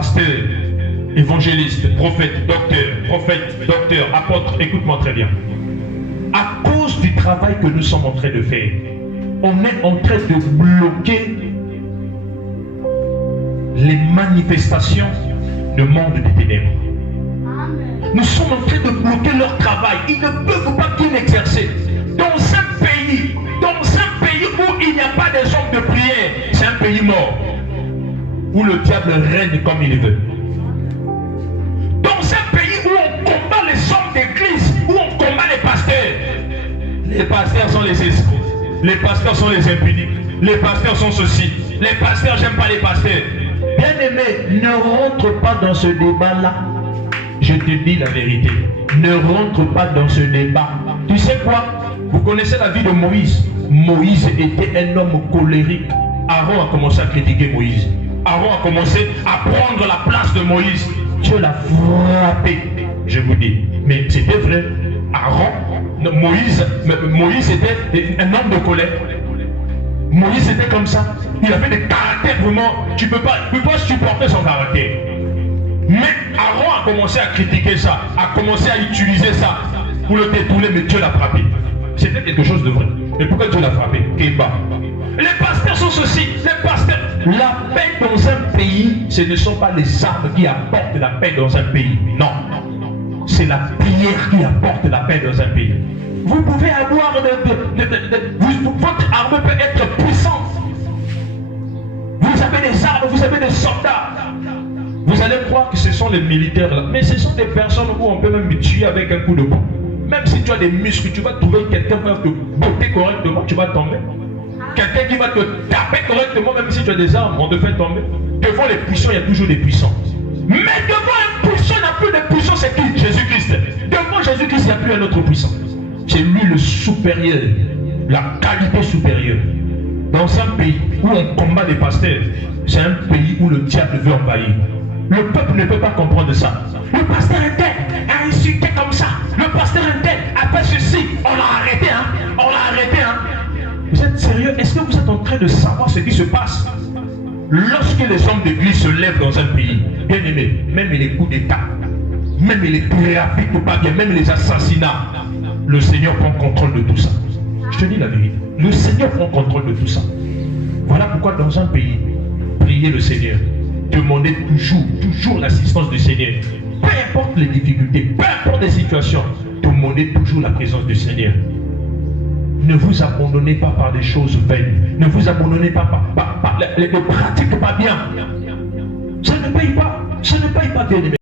pasteur, évangéliste, prophète, docteur, apôtre, écoute-moi très bien. À cause du travail que nous sommes en train de faire, on est en train de bloquer les manifestations du monde des ténèbres. Nous sommes en train de bloquer leur travail. Ils ne peuvent pas bien exercer. Dans un pays où il n'y a pas des hommes de prière, c'est un pays mort, où le diable règne comme il veut. Dans un pays où on combat les hommes d'église, où on combat les pasteurs sont les escrocs, les pasteurs sont les impudiques, les pasteurs sont ceci, les pasteurs, j'aime pas les pasteurs. Bien-aimé, ne rentre pas dans ce débat-là. Je te dis la vérité. Ne rentre pas dans ce débat. Tu sais quoi? Vous connaissez la vie de Moïse. Moïse était un homme colérique. Aaron a commencé à critiquer Moïse. Aaron a commencé à prendre la place de Moïse. Dieu l'a frappé, je vous dis. Mais c'était vrai. Moïse était un homme de colère. Moïse était comme ça. Il avait des caractères vraiment. Tu ne peux pas supporter son caractère. Mais Aaron a commencé à critiquer ça, a commencé à utiliser ça pour le détourner, mais Dieu l'a frappé. C'était quelque chose de vrai. Et pourquoi Dieu l'a frappé? Kéba. Les pasteurs sont ceci, les pasteurs. La paix dans un pays, ce ne sont pas les armes qui apportent la paix dans un pays. Non. C'est la prière qui apporte la paix dans un pays. Vous pouvez avoir votre arme peut être puissante. Vous avez des armes, vous avez des soldats. Vous allez croire que ce sont les militaires là. Mais ce sont des personnes où on peut même tuer avec un coup de poing. Même si tu as des muscles, tu vas trouver quelqu'un qui va te botter correctement, tu vas tomber. Quelqu'un qui va te taper correctement, même si tu as des armes, on te fait tomber. Devant les puissants, il y a toujours des puissants. Mais devant un puissant, il n'y a plus de puissant, c'est qui? Jésus-Christ. Devant Jésus-Christ, il n'y a plus un autre puissant. C'est lui le supérieur, la qualité supérieure. Dans un pays où on combat les pasteurs, c'est un pays où le diable veut envahir. Le peuple ne peut pas comprendre ça. Le pasteur intel a insulté comme ça. Le pasteur intel a fait ceci. On l'a arrêté, hein. On l'a arrêté, hein. Vous êtes sérieux? Est-ce que vous êtes en train de savoir ce qui se passe? Lorsque les hommes d'église se lèvent dans un pays, bien aimé, même les coups d'État, même les trafics pas bien, même les assassinats, le Seigneur prend contrôle de tout ça. Je te dis la vérité. Le Seigneur prend contrôle de tout ça. Voilà pourquoi dans un pays, priez le Seigneur. Demandez toujours l'assistance du Seigneur. Peu importe les difficultés, peu importe les situations, demandez toujours la présence du Seigneur. Ne vous abandonnez pas par des choses vaines. Ne vous abandonnez pas par les pratiques pas bien. Ça ne paye pas. Ça ne paye pas bien.